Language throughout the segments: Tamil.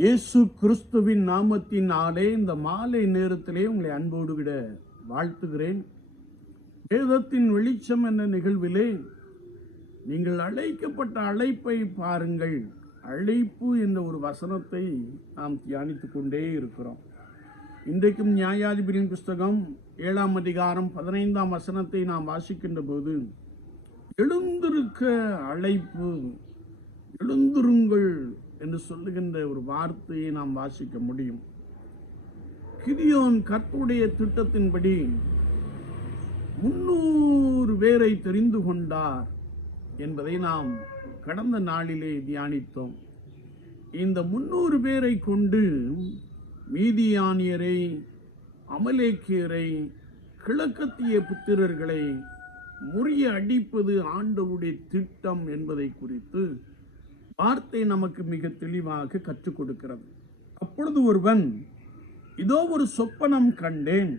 இயேசு கிறிஸ்துவின் நாமத்தினாலே இந்த மாலை நேரத்திலே உங்களை அன்போடு விட வாழ்த்துகிறேன். வேதத்தின் வெளிச்சம் என்ற நிகழ்விலே? நீங்கள் அழைக்கப்பட்ட அழைப்பை பாருங்கள். அழைப்பு என்ற ஒரு வசனத்தை நாம் தியானித்து கொண்டே இருக்கிறோம். இன்றைக்கும் நியாயாதிபதியின் புஸ்தகம் ஏழாம் அதிகாரம் பதினைந்தாம் வசனத்தை நாம் வாசிக்கின்ற போது எழுந்திருக்க அழைப்பு எழுந்திருங்கள் என்று சொல்லுகின்ற ஒரு வார்த்தையை நாம் வாசிக்க முடியும். கிதியோன் கர்த்துடைய திட்டத்தின்படி முன்னூறு பேரை தெரிந்து கொண்டார் என்பதை நாம் கடந்த நாளிலே தியானித்தோம். இந்த முன்னூறு பேரை கொண்டு மீதியானியரை அமலேக்கியரை கிழக்கத்திய புத்திரர்களை முறிய அடிப்பது ஆண்டவுடைய திட்டம் என்பதை குறித்து வார்த்தை நமக்கு மிக தெளிவாக கற்றுக் கொடுக்கிறது. அப்பொழுது ஒருவன் இதோ ஒரு சொப்பனம் கண்டேன்.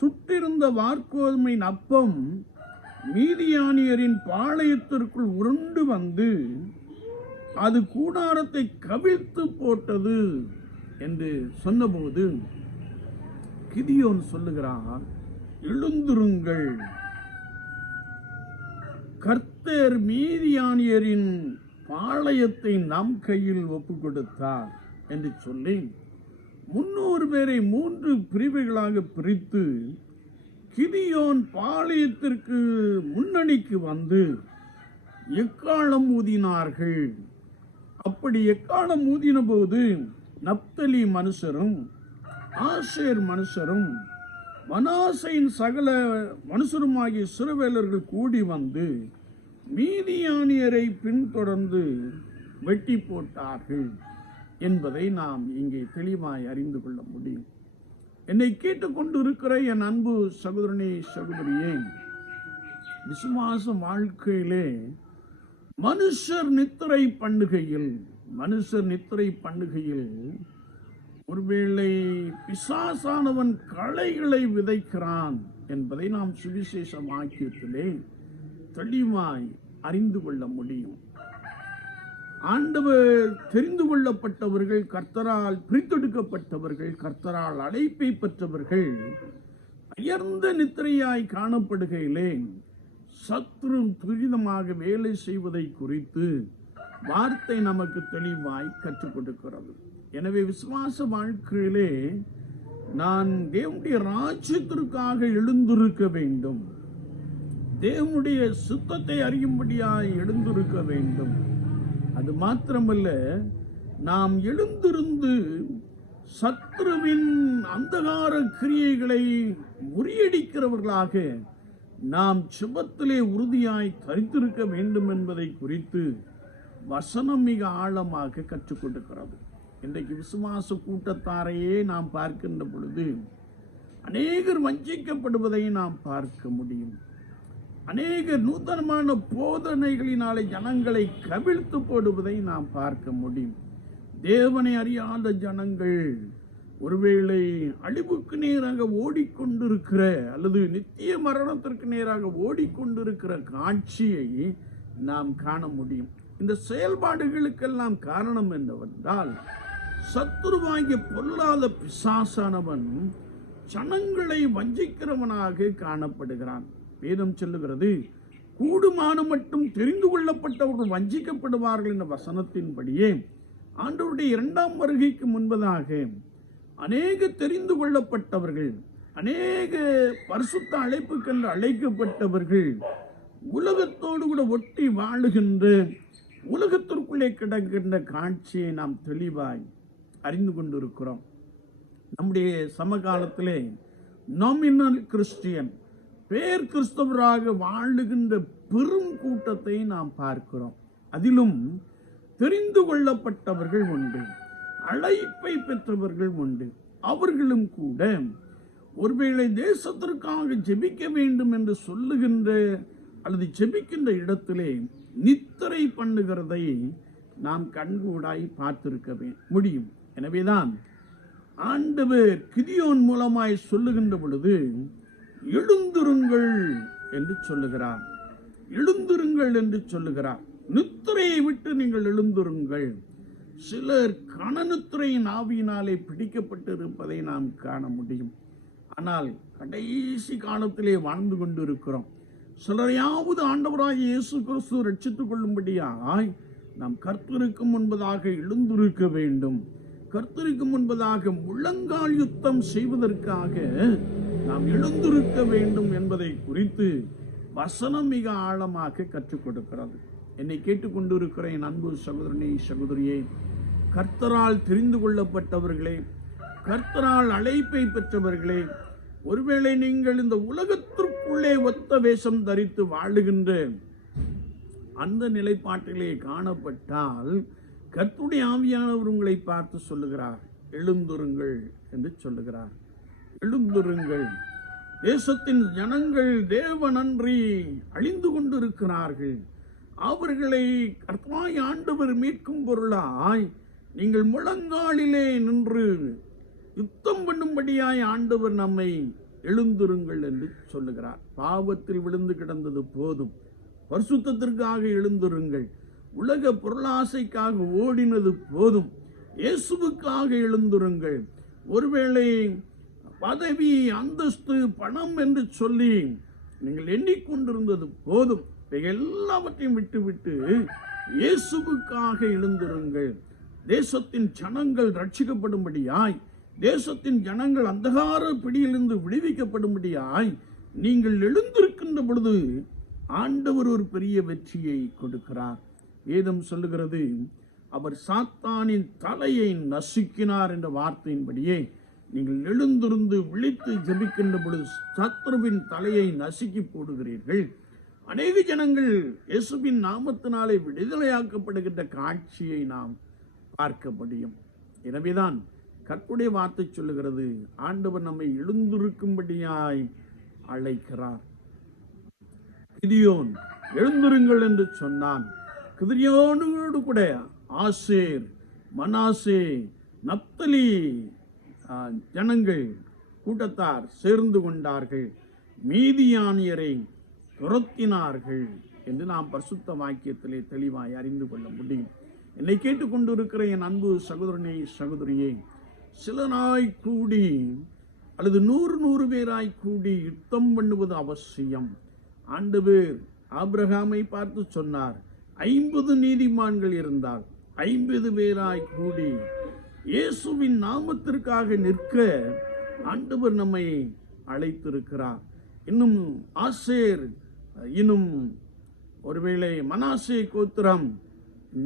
சுட்டிருந்த வார்க்கோதுமை அப்பம் மீதியானியரின் பாளையத்திற்குள் உருண்டு வந்து அது கூடாரத்தை கவிழ்த்து போட்டது என்று சொன்னபோது கிதியோன் சொல்லுகிறார் எழுந்திருங்கள். கர்த்தர் மீதியானியரின் பாளையத்தை நம் கையில் ஒப்பு கொடுத்தார் என்று சொல்லி முன்னூறு பேரை மூன்று பிரிவுகளாக பிரித்து கிதியோன் பாளையத்திற்கு முன்னணிக்கு வந்து எக்காலம் ஊதினார்கள்? அப்படி எக்காலம் ஊதின போது நப்தலி மனுஷரும் ஆசேர் மனுஷரும் வனாசையின் சகல மனுஷருமாகிய சிறுவேலர்கள் கூடி வந்து மீதியானியரை பின்தொடர்ந்து வெட்டி போட்டார்கள் என்பதை நாம் இங்கே தெளிவாய் அறிந்து கொள்ள முடியும். என்னை கேட்டுக்கொண்டு இருக்கிற என் அன்பு சகோதரனே சகோதரியே விசுவாச வாழ்க்கையிலே மனுஷர் நித்திரை பண்ணுகையில் மனுஷர் நித்திரை பண்ணுகையில் ஒருவேளை பிசாசானவன் களைகளை விதைக்கிறான் என்பதை நாம் சுவிசேஷ வாக்கியத்திலே தெளிவாய் அறிந்து கொள்ள முடியும். ஆண்டவர் தெரிந்து கொள்ளப்பட்டவர்கள் கர்த்தரால் பிரித்தெடுக்கப்பட்டவர்கள் கர்த்தரால் அழைப்பை பெற்றவர்கள் உயர்ந்த நித்திரையாய் காணப்படுகையிலே சத்ரு துரிதமாக வேலை செய்வதை குறித்து வார்த்தை நமக்கு தெளிவாய் கற்றுக் கொடுக்கிறது. எனவே விசுவாச வாழ்க்கையிலே நான் தேவனுடைய ராஜ்யத்திற்காக எழுந்திருக்க வேண்டும். தேவனுடைய சுத்தத்தை அறியும்படியாய் எழுந்திருக்க வேண்டும். அது மாத்திரமல்ல நாம் எழுந்திருந்து சத்ருவின் அந்தகார கிரியைகளை முறியடிக்கிறவர்களாக நாம் சுபத்திலே உறுதியாய் தரித்திருக்க வேண்டும் என்பதை குறித்து வசனம் மிக ஆழமாக கற்றுக் கொடுக்கிறது இன்றைக்கு விசுவாச கூட்டத்தாரையே நாம் பார்க்கின்ற பொழுது அநேகர் வஞ்சிக்கப்படுவதை நாம் பார்க்க முடியும். அநேக நூதனமான போதனைகளினாலே ஜனங்களை கவிழ்த்து போடுவதை நாம் பார்க்க முடியும். தேவனை அறியாத ஜனங்கள் ஒருவேளை அழிவுக்கு நேராக ஓடிக்கொண்டிருக்கிற அல்லது நித்திய மரணத்திற்கு நேராக ஓடிக்கொண்டிருக்கிற காட்சியை நாம் காண முடியும். இந்த செயல்பாடுகளுக்கெல்லாம் காரணம் என்னவென்றால் சத்துருவாகிய பொல்லாத பிசாசானவன் ஜனங்களை வஞ்சிக்கிறவனாக காணப்படுகிறான். வேதம் சொல்லுகிறது கூடுமானம் மட்டும் தெரிந்து கொள்ளப்பட்டவர்கள் வஞ்சிக்கப்படுவார்கள் என்ற வசனத்தின்படியே ஆண்டவருடைய இரண்டாம் வருகைக்கு முன்பதாக அநேக தெரிந்து கொள்ளப்பட்டவர்கள் அநேக பரிசுத்த அழைப்புக்கென்று அழைக்கப்பட்டவர்கள் உலகத்தோடு கூட ஒட்டி வாழுகின்ற உலகத்திற்குள்ளே கிடக்கின்ற காட்சியை நாம் தெளிவாய் அறிந்து கொண்டிருக்கிறோம். நம்முடைய சமகாலத்திலே நாமினல் கிறிஸ்டியன் பேர் கிறிஸ்தவராக வாழுகின்ற பெரும் கூட்டத்தை நாம் பார்க்கிறோம். அதிலும் தெரிந்து கொள்ளப்பட்டவர்கள் உண்டு அழைப்பை பெற்றவர்கள் உண்டு. அவர்களும் கூட ஒருவேளை தேசத்திற்காக ஜெபிக்க வேண்டும் என்று சொல்லுகின்ற அல்லது ஜெபிக்கின்ற இடத்திலே நித்திரை பண்ணுகிறதை நாம் கண்கூடாய் பார்த்திருக்க முடியும். எனவேதான் ஆண்டவர் கிதியோன் மூலமாய் சொல்லுகின்ற பொழுது எழுந்திருங்கள் என்று சொல்லுகிறார் எழுந்திருங்கள் என்று சொல்லுகிறார் நித்திரையை விட்டு நீங்கள் எழுந்திருங்கள். சிலர் கணனுத்துறையின் ஆவியினாலே பிடிக்கப்பட்டு இருப்பதை நாம் காண முடியும். ஆனால் கடைசி காலத்திலே வாழ்ந்து கொண்டிருக்கிறோம். சிலரையாவது ஆண்டவராக இயேசு கிறிஸ்து ரட்சித்துக் கொள்ளும்படியாய் நாம் கர்த்தருக்கு முன்பதாக எழுந்திருக்க வேண்டும். கர்த்தருக்கு முன்பதாக முழங்கால் யுத்தம் செய்வதற்காக நாம் எழுந்திருக்க வேண்டும் என்பதை குறித்து வசனம் மிக ஆழமாக கற்றுக் கொடுக்கிறது. என்னை கேட்டுக்கொண்டிருக்கிற என் அன்பு சகோதரனே சகோதரியே கர்த்தரால் தெரிந்து கொள்ளப்பட்டவர்களே கர்த்தரால் அழைப்பை பெற்றவர்களே ஒருவேளை நீங்கள் இந்த உலகத்திற்குள்ளே ஒத்த வேஷம் தரித்து வாழுகின்ற அந்த நிலைப்பாட்டிலே காணப்பட்டால் கர்த்துடைய ஆவியானவர் உங்களை பார்த்து சொல்லுகிறார் எழுந்துருங்கள் என்று சொல்லுகிறார். எழுந்துருங்கள். தேசத்தின் ஜனங்கள் தேவனன்றி அழிந்து கொண்டிருக்கிறார்கள். அவர்களை கர்த்தமாய் ஆண்டவர் மீட்கும் பொருளாய் நீங்கள் முழங்காலிலே நின்று யுத்தம் பண்ணும்படியாய் ஆண்டவர் நம்மை எழுந்துருங்கள் என்று சொல்லுகிறார். பாவத்தில் விழுந்து கிடந்தது போதும். பரிசுத்தத்திற்காக எழுந்துருங்கள். உலக பொருளாசைக்காக ஓடினது போதும். இயேசுவுக்காக எழுந்துருங்கள். ஒருவேளை பதவி அந்தஸ்து பணம் என்று சொல்லி நீங்கள் எண்ணிக்கொண்டிருந்தது போதும். எல்லாவற்றையும் விட்டுவிட்டு இயேசுவுக்காக எழுந்திருங்கள். தேசத்தின் ஜனங்கள் ரட்சிக்கப்படும்படியாய் தேசத்தின் ஜனங்கள் அந்தகார பிடியிலிருந்து விடுவிக்கப்படும்படியாய் நீங்கள் எழுந்திருக்கின்ற பொழுது ஆண்டவர் ஒரு பெரிய வெற்றியை கொடுக்கிறார். வேதம் சொல்லுகிறது அவர் சாத்தானின் தலையை நசுக்கினார் என்ற வார்த்தையின்படியே நீங்கள் எழுந்திருந்து விழித்து ஜபிக்கின்ற பொழுது சத்ருவின் தலையை நசுக்கி போடுகிறீர்கள். அநேக ஜனங்கள் இயேசுவின் நாமத்தினாலே விடுதலையாக்கப்படுகின்ற காட்சியை நாம் பார்க்க முடியும். எனவேதான் கற்புடைய வார்த்தை சொல்லுகிறது ஆண்டவர் நம்மை எழுந்திருக்கும்படியாய் அழைக்கிறார். கிதியோன் எழுந்திருங்கள் என்று சொன்னான். கிதிரியோனோடு கூட ஆசேர் மனாசே நப்தலி ஜனங்கள் கூட்டத்தார் சேர்ந்து கொண்டார்கள். மீதியானியரை துரத்தினார்கள் என்று நாம் பரிசுத்த வாக்கியத்திலே தெளிவாய் அறிந்து கொள்ள முடியும். என்னை கேட்டுக்கொண்டிருக்கிற என் அன்பு சகோதரனே சகோதரியே சில நாய் கூடி அல்லது நூறு நூறு பேராய் கூடி யுத்தம் பண்ணுவது அவசியம். ஆண்டு பேர் ஆப்ரஹாமை பார்த்து சொன்னார் ஐம்பது நீதிமான்கள் இருந்தால் ஐம்பது பேராய் கூடி இயேசுவின் நாமத்திற்காக நிற்க ஆண்டவர் நம்மை அழைத்திருக்கிறார். இன்னும் ஆசேர் இன்னும் ஒருவேளை மனாசே கோத்திரம்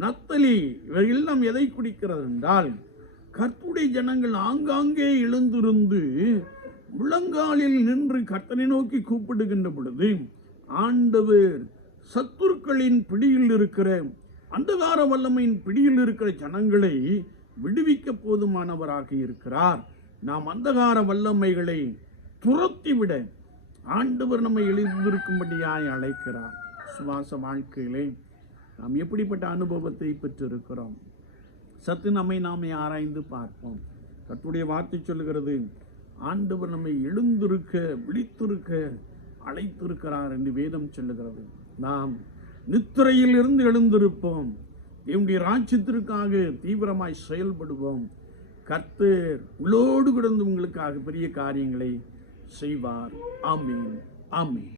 நத்தலி இவையெல்லாம் எதை குடிக்கிறது என்றால் கர்த்துடைய ஜனங்கள் ஆங்காங்கே எழுந்திருந்து முழங்காலில் நின்று கர்த்தனை நோக்கி கூப்பிடுகின்ற பொழுது ஆண்டவர் சத்துருக்களின் பிடியில் இருக்கிற அந்தகார வல்லமையின் பிடியில் இருக்கிற ஜனங்களை விடுவிக்க போதுமானவராக இருக்கிறார். நாம் அந்தகார வல்லமைகளை துரத்திவிட ஆண்டவர் நம்மை எழுந்திருக்கும்படியாய் அழைக்கிறார். சுவாச வாழ்க்கையிலே நாம் எப்படிப்பட்ட அனுபவத்தை பெற்றிருக்கிறோம்? சத்து நம்மை நாமே ஆராய்ந்து பார்ப்போம். கத்துடைய வார்த்தை சொல்லுகிறது ஆண்டவர் நம்மை எழுந்திருக்க விழித்திருக்க அழைத்திருக்கிறார் என்று வேதம் சொல்லுகிறது. நாம் நித்திரையில் இருந்து எழுந்திருப்போம். தேவனுடைய ராஜ்யத்திற்காக தீவிரமாய் செயல்படுவோம். கர்த்தர் உள்ளோடு கிடந்து உங்களுக்காக பெரிய காரியங்களை செய்வார். ஆமீன். ஆமீன்.